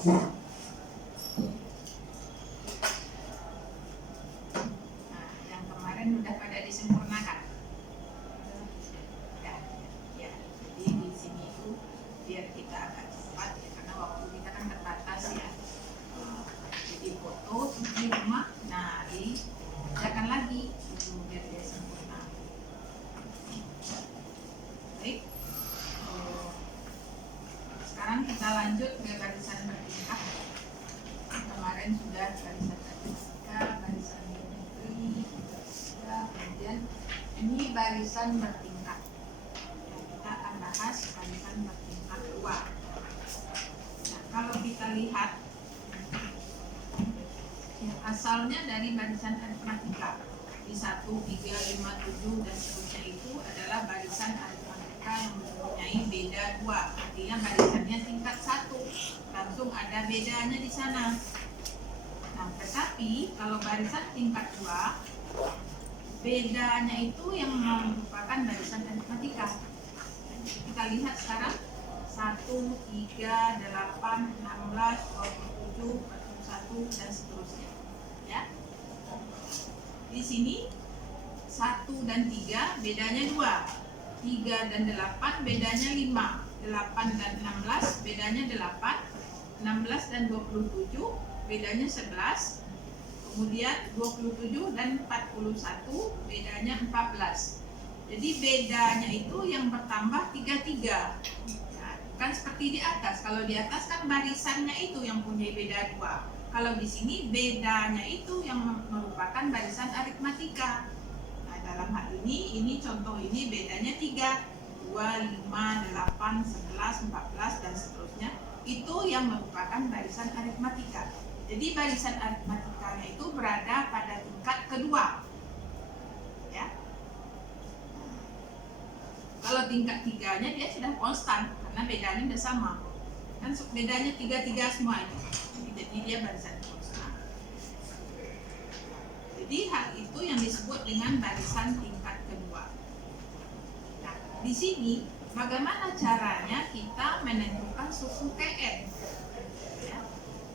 yang kemarin udah pada disempurnakan. Ya, jadi di sini itu biar kita agak cepat ya, karena waktu kita kan terbatas ya. Jadi foto di rumah, nah dikerjakan lagi biar dia sempurna. Baik, sekarang kita lanjut ke barisan bertingkat. Kemarin sudah barisan matematika, barisan geometri, kemudian ini barisan bertingkat. Kita akan bahas barisan bertingkat 2. Nah, kalau kita lihat asalnya dari barisan aritmatika di 1, 3, 5, 7 dan seterusnya itu adalah barisan aritmatika yang mempunyai beda 2, artinya barisannya tingkat 1, langsung ada bedanya di sana. Nah, tetapi kalau barisan tingkat 2 bedanya itu yang merupakan barisan aritmatika. Kita lihat sekarang 1, 3, 8, 16, 27, 41 dan seterusnya. Ya. Di sini 1 dan 3 bedanya 2, 3 dan 8 bedanya 5, 8 dan 16 bedanya 8, 16 dan 27 bedanya 11, kemudian 27 dan 41 bedanya 14. Jadi bedanya itu yang bertambah 33. Nah, kan seperti di atas. Kalau di atas kan barisannya itu yang punya beda 2. Kalau di sini bedanya itu yang merupakan barisan aritmatika. Nah, dalam hal ini contoh ini bedanya 3, 2, 5, 8, 11, 14 dan seterusnya. Itu yang merupakan barisan aritmatika. Jadi barisan aritmatikanya itu berada pada tingkat kedua. Ya. Kalau tingkat 3-nya dia sudah konstan karena bedanya sudah sama. Kan bedanya 3 semua ini. Jadi dia barisan konstan. Jadi hal itu yang disebut dengan barisan tingkat kedua. Nah, di sini bagaimana caranya kita menentukan suku Kn? Ya.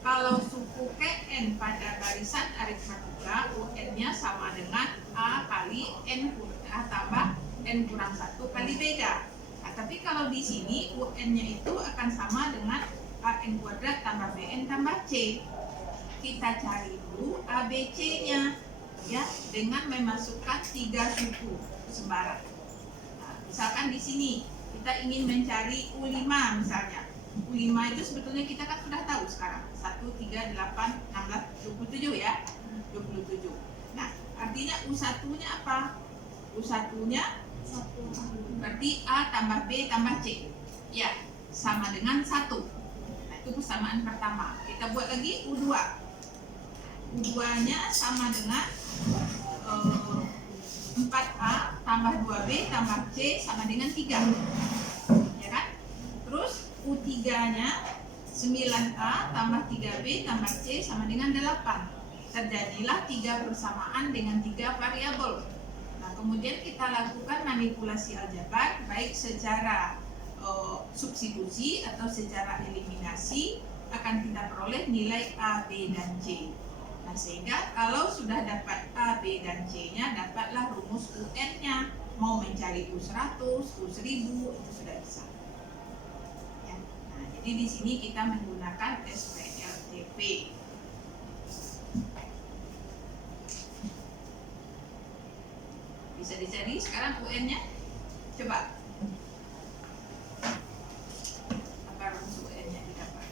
Kalau suku Kn pada barisan aritmatika, UN-nya sama dengan A kali N tambah N kurang 1 kali beda. Nah, tapi kalau di sini UN-nya itu akan sama dengan AN kuadrat tambah BN tambah C. Kita cari dulu ABC-nya ya, dengan memasukkan 3 suku sembarang. Nah, misalkan di sini kita ingin mencari U5 misalnya. U5 itu sebetulnya kita kan sudah tahu sekarang. 1, 3, 8, 16, 27 ya. 27. Nah, artinya U1-nya apa? U1-nya berarti A tambah B tambah C. Ya, sama dengan 1. Nah, itu persamaan pertama. Kita buat lagi U2. U2-nya sama dengan 4A tambah 2B tambah C sama dengan 3. Ya kan? Terus U3-nya 9A tambah 3B tambah C sama dengan 8. Terjadilah 3 persamaan dengan 3 variabel. Nah, kemudian kita lakukan manipulasi aljabar baik secara substitusi atau secara eliminasi, akan kita peroleh nilai A, B, dan C. Nah, sehingga kalau sudah dapat A, B, dan C-nya, dapatlah rumus UN-nya. Mau mencari U100, U1000 itu sudah bisa. Ya. Nah, jadi di sini kita menggunakan SPLTP. Bisa dicari sekarang UN-nya? Coba. Apa rumus UN-nya didapat?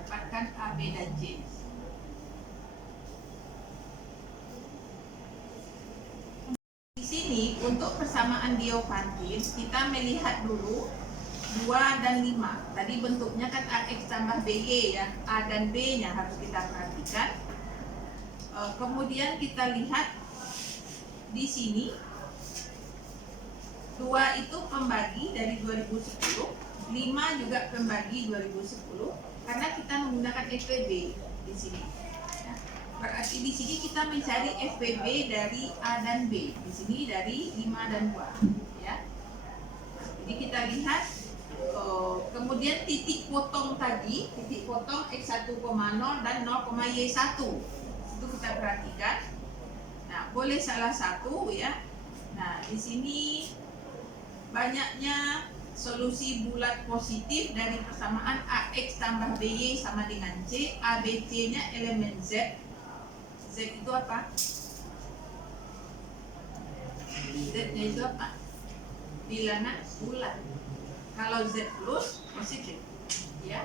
Dapatkan A, B, dan C. Di sini untuk persamaan Diophantine kita melihat dulu 2 dan 5. Tadi bentuknya kan AX tambah BY ya. A dan B-nya harus kita perhatikan. Kemudian kita lihat di sini 2 itu pembagi dari 2010. 5 juga pembagi 2010 karena kita menggunakan FPB di sini. Ya. Berarti di sini kita mencari FPB dari A dan B. Di sini dari 5 dan 2. Ya. Jadi kita lihat kemudian titik potong tadi, titik potong X1,0 dan 0,Y1. Itu kita perhatikan. Nah, boleh salah satu ya. Nah, di sini banyaknya solusi bulat positif dari persamaan AX tambah BY sama dengan C. ABC nya elemen Z. Z itu apa? Z nya itu apa? Bilangan bulat. Kalau Z plus positif, ya.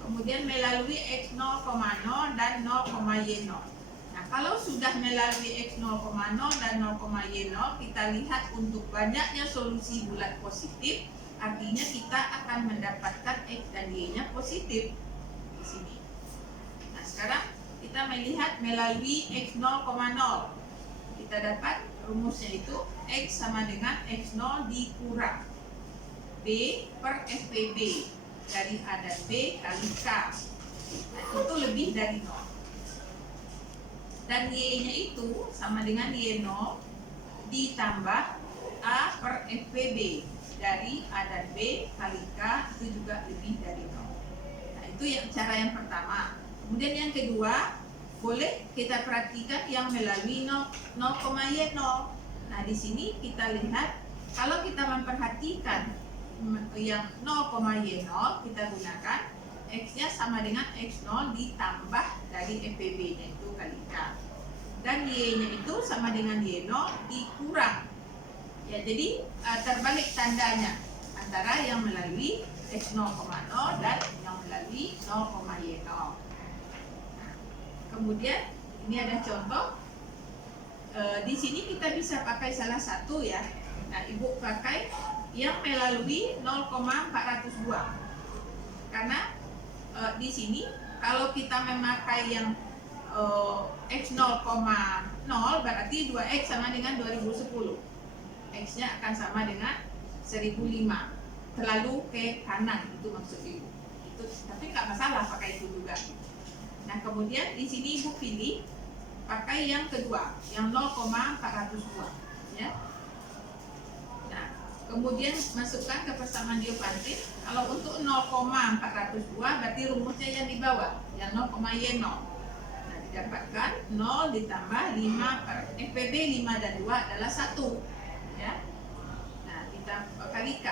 Kemudian melalui X 0,0 dan 0,Y0. Nah, kalau sudah melalui X 0,0 dan 0,Y0, kita lihat untuk banyaknya solusi bulat positif, artinya kita akan mendapatkan X dan Y-nya positif di sini. Nah, sekarang kita melihat melalui X 0,0. Kita dapat rumusnya itu X sama dengan X0 dikurang B per FPB dari A dan B kali K. Nah, itu lebih dari 0. Dan Y-nya itu sama dengan Y0 ditambah A per FPB dari A dan B kali K, itu juga lebih dari 0. Nah, itu cara yang pertama. Kemudian yang kedua, boleh kita perhatikan yang melalui 0,Y0. Nah, di sini kita lihat kalau kita memperhatikan yang 0,Y0, kita gunakan X-nya sama dengan X0 ditambah dari FPB-nya itu kali K. Dan Y-nya itu sama dengan Y0 dikurang. Ya, jadi terbalik tandanya antara yang melalui X0,0 dan yang melalui 0,Y0. Nah, kemudian ini ada contoh. Di sini kita bisa pakai salah satu ya. Nah, Ibu pakai yang melalui 0,402. Karena di sini kalau kita memakai yang X 0,0 berarti 2X sama dengan 2010. X-nya akan sama dengan 1005. Terlalu ke kanan, itu maksud Ibu. Itu, tapi nggak masalah pakai itu juga. Nah, kemudian di sini Ibu pilih pakai yang kedua, yang 0,402 ya. Nah, kemudian masukkan ke persamaan Diophantine. Kalau untuk 0,402 berarti rumusnya yang di bawah, yang 0,Y0. Nah, didapatkan 0 ditambah 5 per FPB 5 dan 2 adalah 1 ya. Nah, kita kali K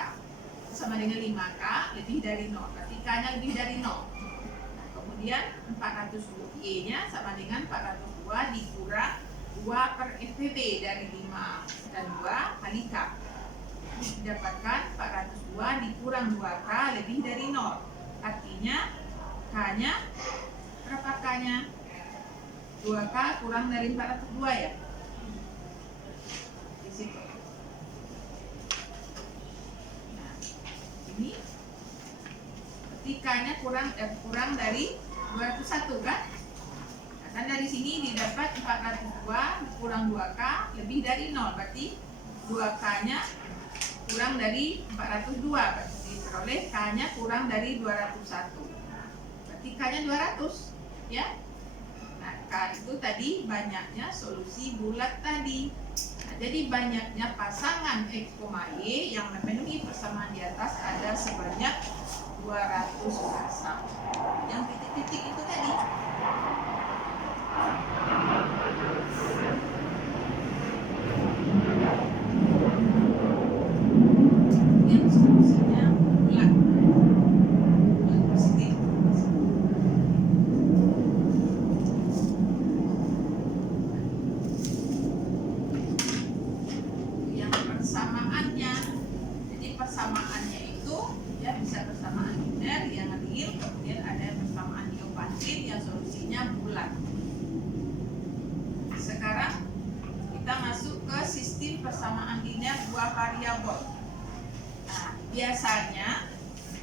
sama dengan 5K lebih dari 0. Berarti K-nya lebih dari 0. Nah, kemudian 400 Y-nya sama dengan 402 dikurang 2 per FPB dari 5 dan 2 kali K. Didapatkan 402 dikurang 2K lebih dari 0. Artinya K-nya berapa K-nya? 2K kurang dari 402 ya. Di situ. Nah, ini berarti K-nya kurang dari 201 kan? Nah, kan dari sini didapat 402 kurang 2K lebih dari 0. Berarti 2K-nya kurang dari 402, berarti diperoleh K-nya kurang dari 201. Berarti K-nya 200 ya. Nah, K itu tadi banyaknya solusi bulat tadi. Nah, jadi banyaknya pasangan X, Y yang memenuhi persamaan di atas ada sebanyak 200 pasang. Yang titik-titik itu tadi. Yang solusinya bulat. Bulat positif. Yang persamaannya, jadi persamaannya itu ya bisa persamaan linear yang real, kemudian ada persamaan Diophantine yang solusinya bulat. Sekarang kita masuk ke sistem persamaan linear dua variabel. Nah, biasanya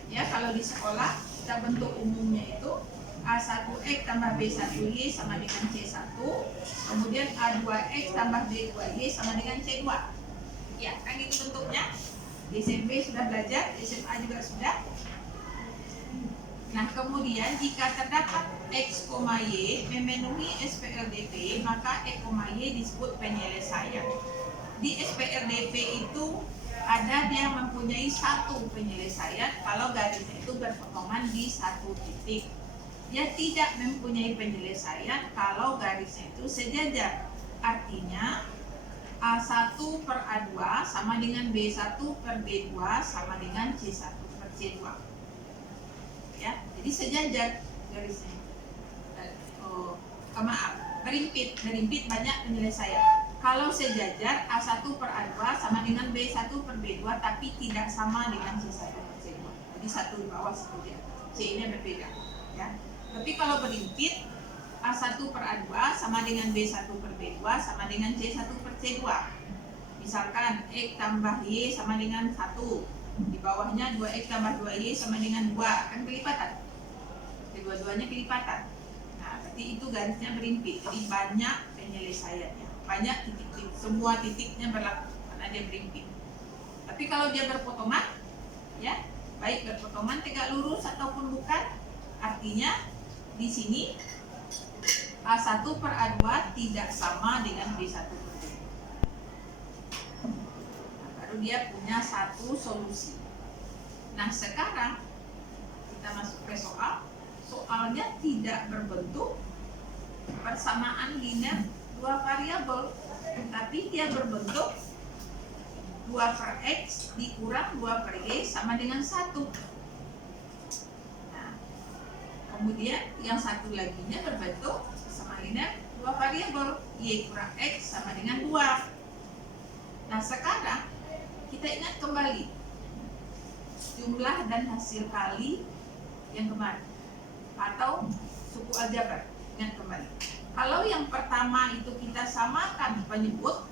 ya kalau di sekolah kita bentuk umumnya itu A1X tambah B1Y sama dengan C1, kemudian A2X tambah B2Y sama dengan C2. Ya, kan itu bentuknya. Di SMP sudah belajar, di SMA juga sudah. Nah, kemudian jika terdapat X, Y memenuhi SPLDP, maka X, Y disebut penyelesaian. Di SPLDP itu ada dia mempunyai satu penyelesaian kalau garisnya itu berpotongan di satu titik. Dia tidak mempunyai penyelesaian kalau garisnya itu sejajar. Artinya A1 per A2 sama dengan B1 per B2 sama dengan C1 per C2. Ya, jadi sejajar garisnya. Maaf, berimpit banyak penyelesaian. Kalau sejajar A1 per A2 sama dengan B1 per B2 tapi tidak sama dengan C1 per C2. Jadi satu di bawah satu di atas. C-nya berbeda, ya. Tapi kalau berimpit A1 per A2 sama dengan B1 per B2 sama dengan C1 per C2. Misalkan X tambah Y sama dengan 1. Di bawahnya 2X tambah 2Y sama dengan 2. Kan kelipatan. Kedua-duanya kelipatan. Nah, berarti itu garisnya berimpit. Jadi banyak penyelesaiannya. Banyak titik-titik. Semua titiknya berlaku karena dia berimpit. Tapi kalau dia berpotongan, ya, baik berpotongan tegak lurus ataupun bukan, artinya di sini A1 per A2 tidak sama dengan B1 per B2. Nah, baru dia punya satu solusi. Nah, sekarang kita masuk ke soalnya tidak berbentuk persamaan linear dua variabel, tapi dia berbentuk 2 per X dikurang 2 per Y sama dengan 1. Nah, kemudian yang satu laginya berbentuk sama linear 2 variabel, Y kurang X sama dengan 2. Nah, sekarang kita ingat kembali jumlah dan hasil kali yang kemarin atau suku aljabar. Ingat kembali. Kalau yang pertama itu kita samakan penyebut,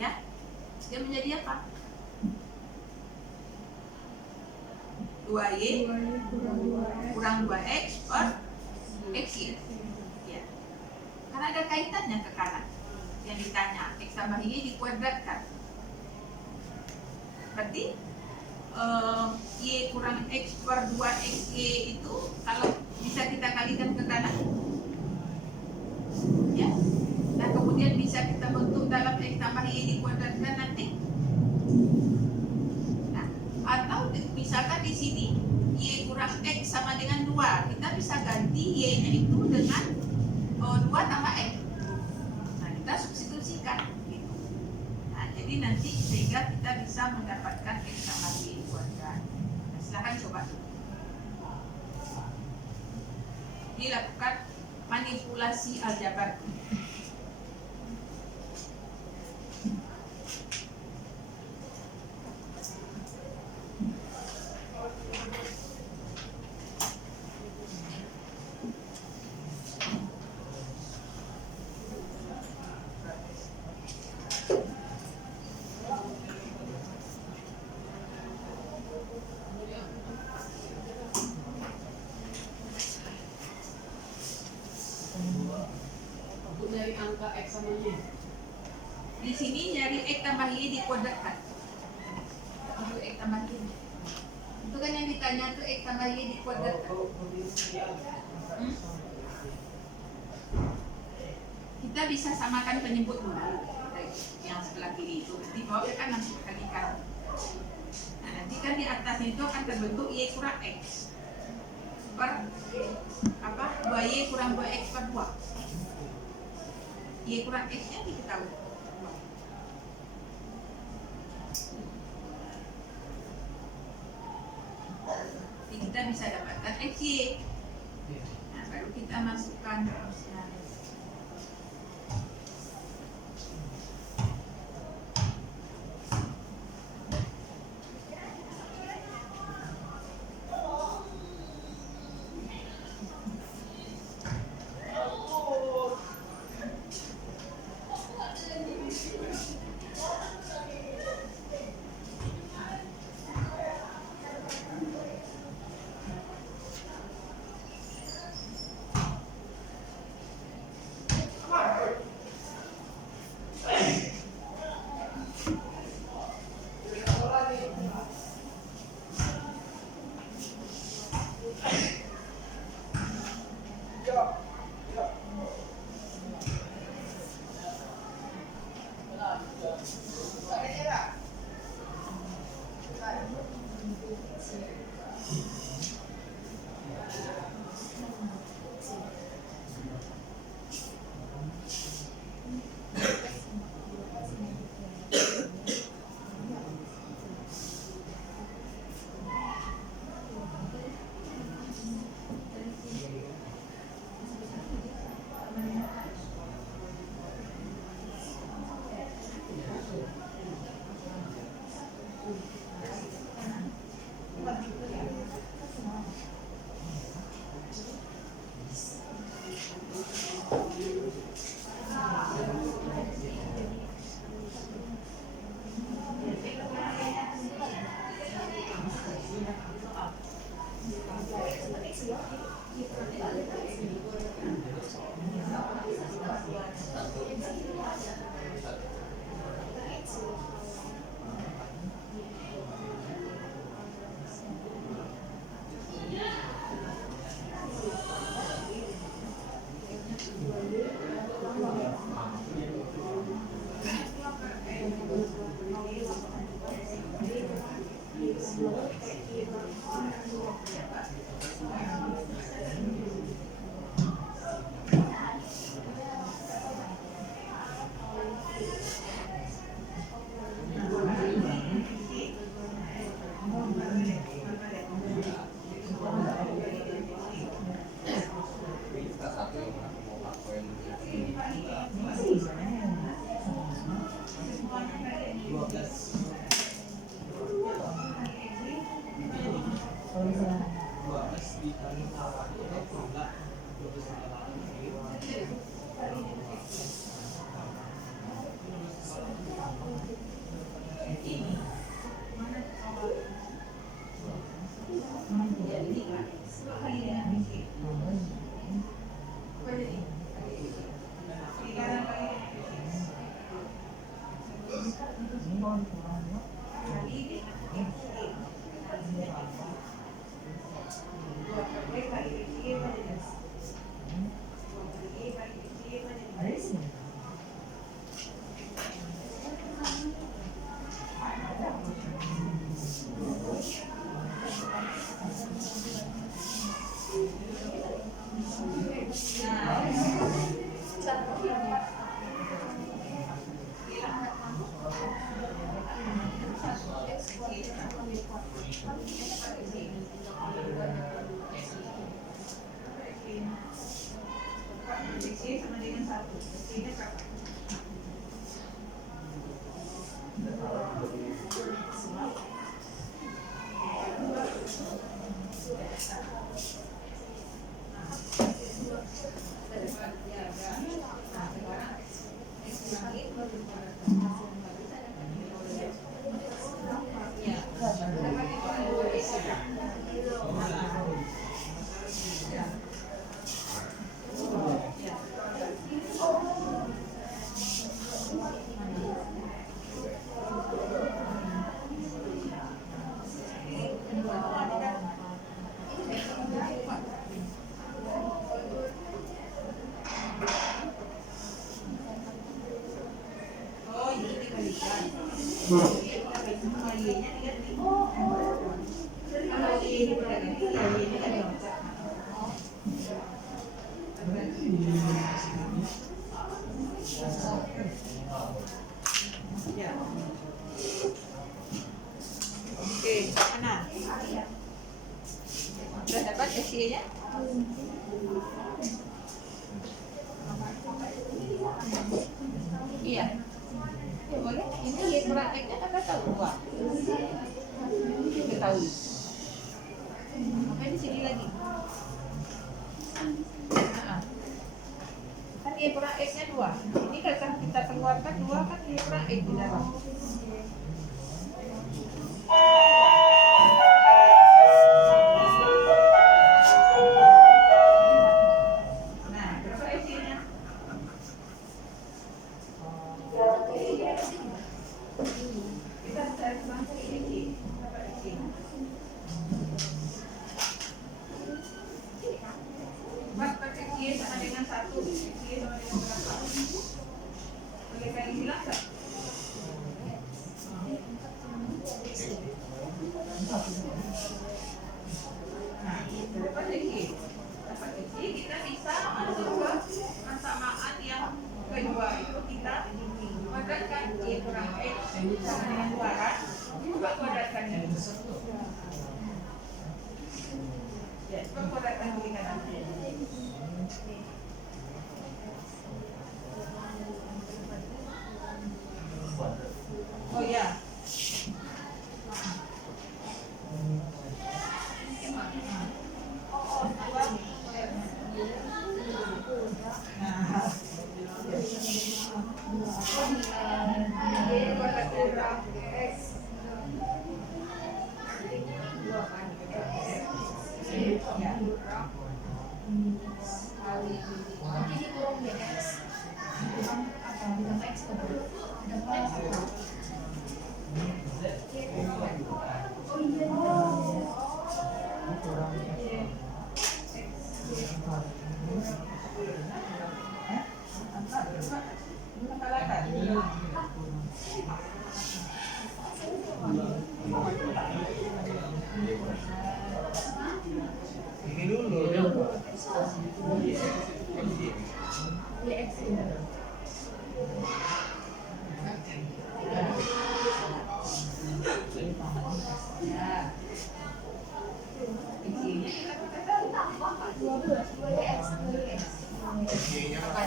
ya, dia menjadi apa? 2Y kurang 2X per XY. Ya. Karena ada kaitannya ke kanan. Yang ditanya X tambah Y dikuadratkan. Berarti Y kurang X per 2XY itu kalau bisa kita kalikan ke kanan, ya. Nah, kemudian bisa kita bentuk dalam X tambah Y dikuadratkan nanti. Nah, atau misalkan di sini Y kurang X sama dengan 2, kita bisa ganti Y-nya itu dengan 2 tambah X. Nah, kita substitusikan gitu. Nah, jadi nanti sehingga kita bisa mendapatkan X tambah Y kuadrat. Nah, silahkan coba. Dilakukan manipulasi aljabar. Dari angka X sama Y. Di sini nyari X tambah Y dikuadratkan. Untuk X tambah Y. Itu kan yang ditanya tuh X tambah Y dikuadratkan. Kita bisa samakan penyebut dulu. Yang sebelah kiri itu. Nanti bawahnya kan nanti kalikan. Nah, nanti kan di atasnya itu akan terbentuk Y kurang X per apa? 2Y kurang 2X per 2. Y kurang X-nya diketahui. Jadi kita bisa dapatkan XY. Nah, baru kita masukkan rumusnya. Sama dengan 1. X-nya berapa? Oke, mana? Sudah dapat SY-nya? Iya. Boleh. Ini Y kurang X-nya kan tahu 2. Ketahui. Makanya di sini lagi. Kan Y kurang X-nya 2. Ini kalau kita keluarkan 2 kan Y kurang X di dalam. Kita bisa masuk ke persamaan yang kedua itu kita kuadratkan Y kurang X sama dengan 2 kan? Coba kuadratkan ini. Ya, coba kuadratkan di kanan. Oh ya. Ini dulu ya. Apa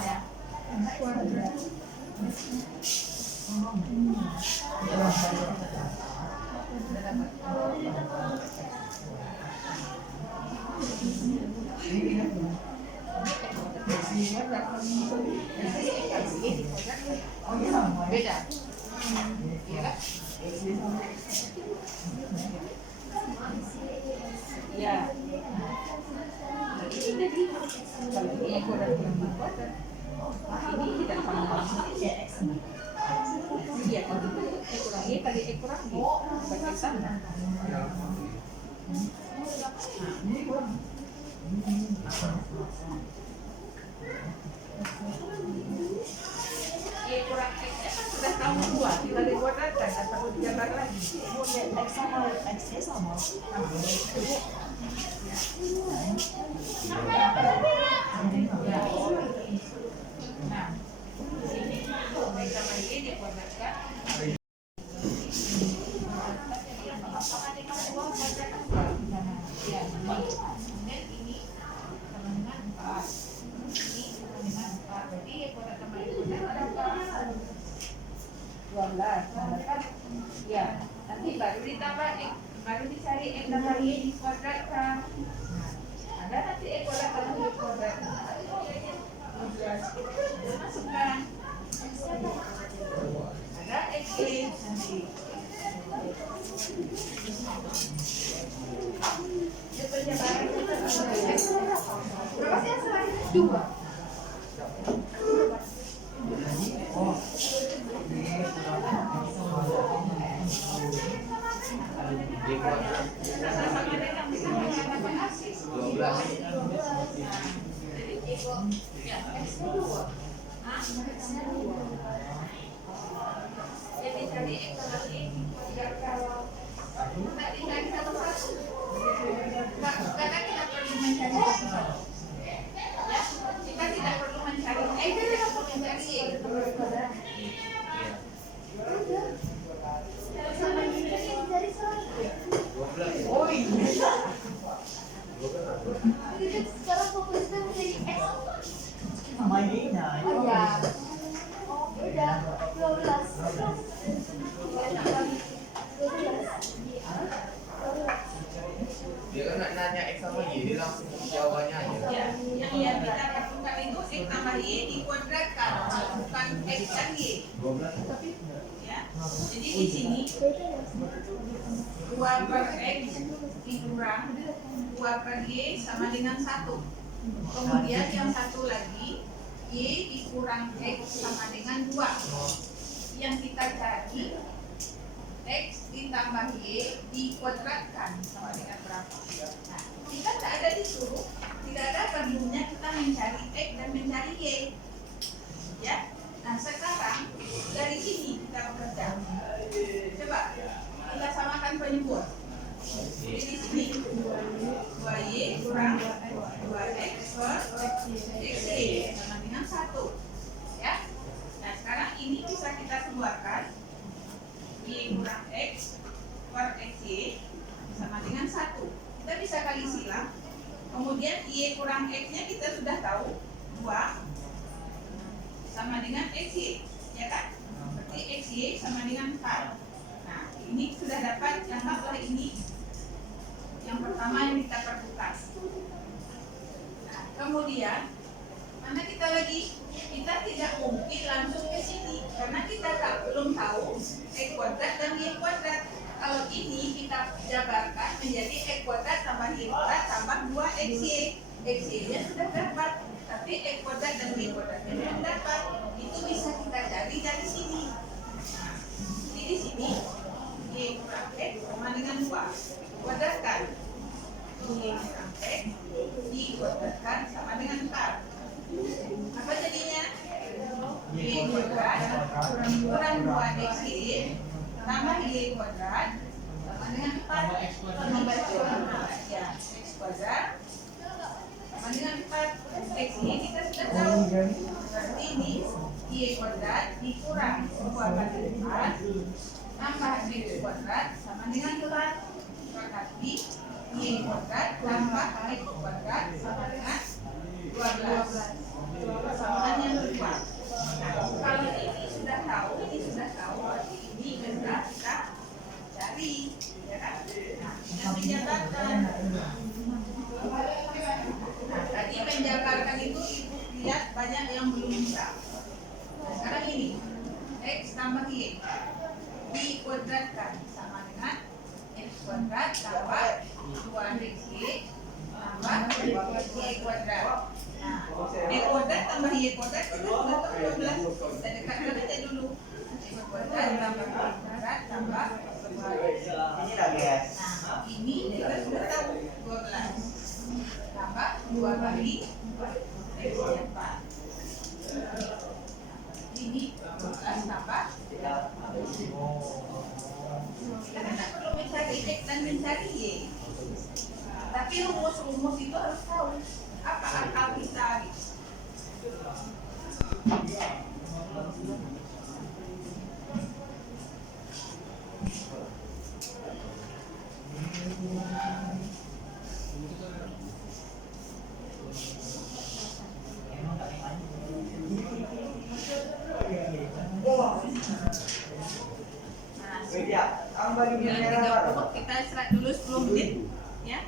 Beda. Iya kan? Ya. Jadi kalau ini ekuadrat yang berkuadrat, ini tidak sama. Iya, kalau itu ekuadrat Y kali ekuadrat Y berarti sama. Y kurang X-nya kan sudah tahu 2, tinggal dikuadratkan, tak perlu dijabar lagi. X sama X-nya sama. Ya. Nah, ini X sama Y dikuadratkan. Ya, kemudian ini sama dengan 4. Ini sama dengan 4. Berarti Y kuadrat tambah Y kuadrat ada berapa? 12. Kan? Ya, nanti baru ditambah X, baru dicari X tambah Y dikuadratkan. Ada nanti X kuadrat tambah Y kuadrat. Masukkan. Ada X nanti. Berapa sih hasilnya? 2. Jadi tadi ekonomi tidak kalau tidak satu-satu. Karena kita perlu mencari satu-satu. Ya, kita tidak perlu mencari tidak perlu mencari Oh iya. Sekarang fokusnya menjadi X. Sama ini, nah itu. Oh ya. Udah 12. Dia kan nanya X sama Y, dia langsung jawabannya aja. Ya, yang kita lakukan itu X tambah Y dikuadratkan, bukan X dan Y. 12. Ya, jadi di sini 2 per X dikurang 2 per Y sama dengan 1. Kemudian yang satu lagi Y dikurang X sama dengan 2. Yang kita cari X ditambah Y dikuadratkan sama dengan berapa? Nah, kita tidak ada disuruh, tidak ada perlunya kita mencari X dan mencari Y. Ya, nah sekarang dari sini kita bekerja. Coba kita samakan penyebut. Jadi di sini 2Y kurang 2X per XY sama dengan 1. Ya. Nah sekarang ini bisa kita keluarkan. Y kurang X per XY sama dengan 1. Kita bisa kali silang. Kemudian Y kurang X-nya kita sudah tahu 2 sama dengan XY, ya kan? Berarti XY sama dengan 4. Nah, ini sudah dapat, anggaplah ini yang pertama yang kita perlukan. Nah, kemudian mana kita lagi? Kita tidak mungkin langsung ke sini karena kita belum tahu X kuadrat dan Y kuadrat. Kalau ini kita jabarkan menjadi X kuadrat tambah Y kuadrat tambah 2XY. XY-nya sudah dapat, tapi X kuadrat dan Y kuadratnya belum dapat. Itu bisa kita cari dari sini. Nah, di sini Y kurang X sama dengan 2. Kuadratkan. Y kurang X dikuadratkan sama dengan 4. Apa jadinya? Y kuadrat kurang 2XY tambah Y kuadrat sama dengan 4. Membaca ya, X kuadrat sama dengan 4. XY kita sudah tahu. Berarti ini Y kuadrat dikurang 2 kali 4 tambah X kuadrat sama dengan 4. Berarti Y kuadrat tambah X kuadrat sama dengan 12. Samaannya 2. Nah, kalau ini sudah tahu, berarti ini adalah kuadratkan sama dengan X kuadrat tambah 2XY tambah Y kuadrat. Nah, Y kuadrat tambah Y kuadrat kita sudah tahu 12. Kita dekatkan aja dulu. X kuadrat tambah Y kuadrat tambah 2X. Ini lah guys. Nah, ini kita sudah tahu 12 tambah 2 kali X 4. Ini 12 tambah kita kan tak perlu mencari X dan mencari Y. Tapi rumus-rumus itu harus tahu apa akal kita gitu. Wait ya, ang bagi Yang merah 30 kita istirahat dulu 10 menit ya.